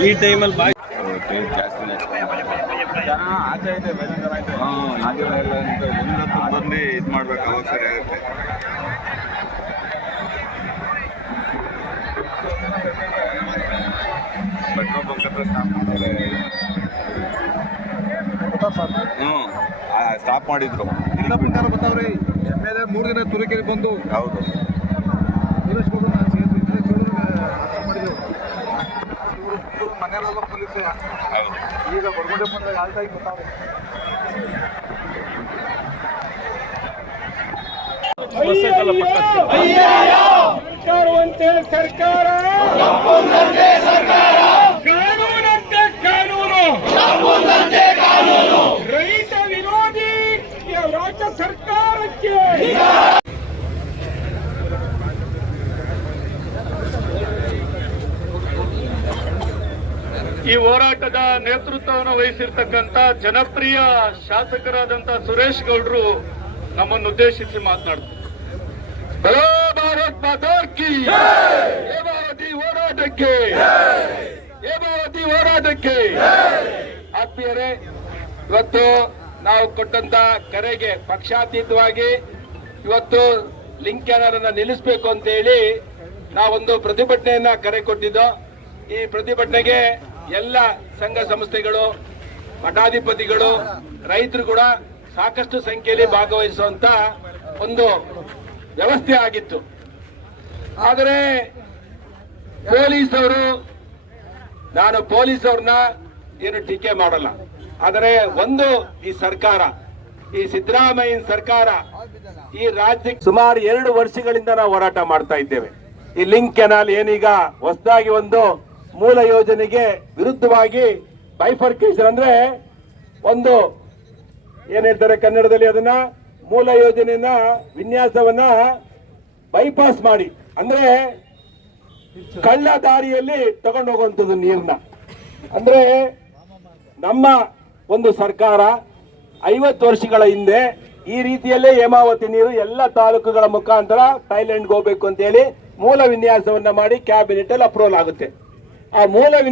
ಈ ಟೈಮಲ್ಲಿ ಬಾಯ್ ಜನ ಆಚೆ ಆಚೆ ಎಲ್ಲ ಅಂತ ಒಂದೊತ್ತು ಬಂದು ಇದು ಮಾಡ್ಬೇಕು ಅವಾಗ ಸರಿ ಆಗುತ್ತೆ ಪೆಟ್ರೋಲ್ ಬಂಕ್ ಹತ್ರ ಸ್ಟಾಪ್ ಮಾಡಿದ್ರೆ. ಹ್ಞೂ ಸ್ಟಾಪ್ ಮಾಡಿದ್ರು ಇಲ್ಲ ಬಿಟ್ಟಾರ ಬರ್ತಾವ್ರಿ ಎಮ್ಮೆಲೆ ಮೂರು ದಿನ ತುರುಕೇರಿ ಬಂದು ಹೌದು. ಮನೆಯಲ್ಲೆಲ್ಲ ಪೊಲೀಸ್. ಈಗ ಬರ್ಗೊಂಡೆ ಬಂದಾಗ ಆಲ್ಟಾಗಿ ಬರ್ತಾವೆ ಸರ್ಕಾರ! ಈ ಹೋರಾಟದ ನೇತೃತ್ವವನ್ನು ವಹಿಸಿರ್ತಕ್ಕಂಥ ಜನಪ್ರಿಯ ಶಾಸಕರಾದಂಥ ಸುರೇಶ್ ಗೌಡ್ರು ನಮ್ಮನ್ನು ಉದ್ದೇಶಿಸಿ ಮಾತನಾಡ್ತಾರೆ. ಭಾರತ್ ಹೋರಾಟಕ್ಕೆ ಹೋರಾಟಕ್ಕೆ ಆತ್ಮೀಯರೇ, ಇವತ್ತು ನಾವು ಕೊಟ್ಟಂತ ಕರೆಗೆ ಪಕ್ಷಾತೀತವಾಗಿ ಇವತ್ತು ಲಿಂಕ್ ನಿಲ್ಲಿಸಬೇಕು ಅಂತ ಹೇಳಿ ನಾವೊಂದು ಪ್ರತಿಭಟನೆಯನ್ನ ಕರೆ ಕೊಟ್ಟಿದ್ದೋ, ಈ ಪ್ರತಿಭಟನೆಗೆ ಎಲ್ಲ ಸಂಘ ಸಂಸ್ಥೆಗಳು, ಮಠಾಧಿಪತಿಗಳು, ರೈತರು ಕೂಡ ಸಾಕಷ್ಟು ಸಂಖ್ಯೆಯಲ್ಲಿ ಭಾಗವಹಿಸುವಂತ ಒಂದು ವ್ಯವಸ್ಥೆ ಆಗಿತ್ತು. ಆದರೆ ಪೊಲೀಸ್ ಅವರು ನಾನು ಪೊಲೀಸ್ ಏನು ಟೀಕೆ ಮಾಡಲ್ಲ. ಆದರೆ ಒಂದು ಈ ಸರ್ಕಾರ, ಈ ಸಿದ್ದರಾಮಯ್ಯನ ಸರ್ಕಾರ ಈ ರಾಜ್ಯಕ್ಕೆ ಸುಮಾರು ಎರಡು ವರ್ಷಗಳಿಂದ ನಾವು ಹೋರಾಟ ಮಾಡ್ತಾ ಇದ್ದೇವೆ. ಈ ಲಿಂಕ್ ಕೆನಾಲ್ ಏನೀಗ ಹೊಸದಾಗಿ ಒಂದು ಮೂಲ ಯೋಜನೆಗೆ ವಿರುದ್ಧವಾಗಿ ಬೈಫರ್ಕೇಶನ್ ಅಂದ್ರೆ ಒಂದು, ಏನ್ ಹೇಳ್ತಾರೆ ಕನ್ನಡದಲ್ಲಿ ಅದನ್ನ? ಮೂಲ ಯೋಜನೆಯನ್ನ, ವಿನ್ಯಾಸವನ್ನ ಬೈಪಾಸ್ ಮಾಡಿ. ಅಂದ್ರೆ ಕಳ್ಳ ದಾರಿಯಲ್ಲಿ ತಗೊಂಡು ಹೋಗುವಂಥದ್ದು ನೀರನ್ನ ಅಂದ್ರೆ ನಮ್ಮ ಒಂದು ಸರ್ಕಾರ ಐವತ್ತು ವರ್ಷಗಳ ಹಿಂದೆ ಈ ರೀತಿಯಲ್ಲೇ ಹೇಮಾವತಿ ನೀರು ಎಲ್ಲ ತಾಲೂಕುಗಳ ಮುಖಾಂತರ ಥೈಲ್ಯಾಂಡ್ಗೆ ಹೋಗ್ಬೇಕು ಅಂತ ಹೇಳಿ ಮೂಲ ವಿನ್ಯಾಸವನ್ನ ಮಾಡಿ ಕ್ಯಾಬಿನೆಟ್ ಅಲ್ಲಿ ಅಪ್ರೂವಲ್ ಆಗುತ್ತೆ. a mola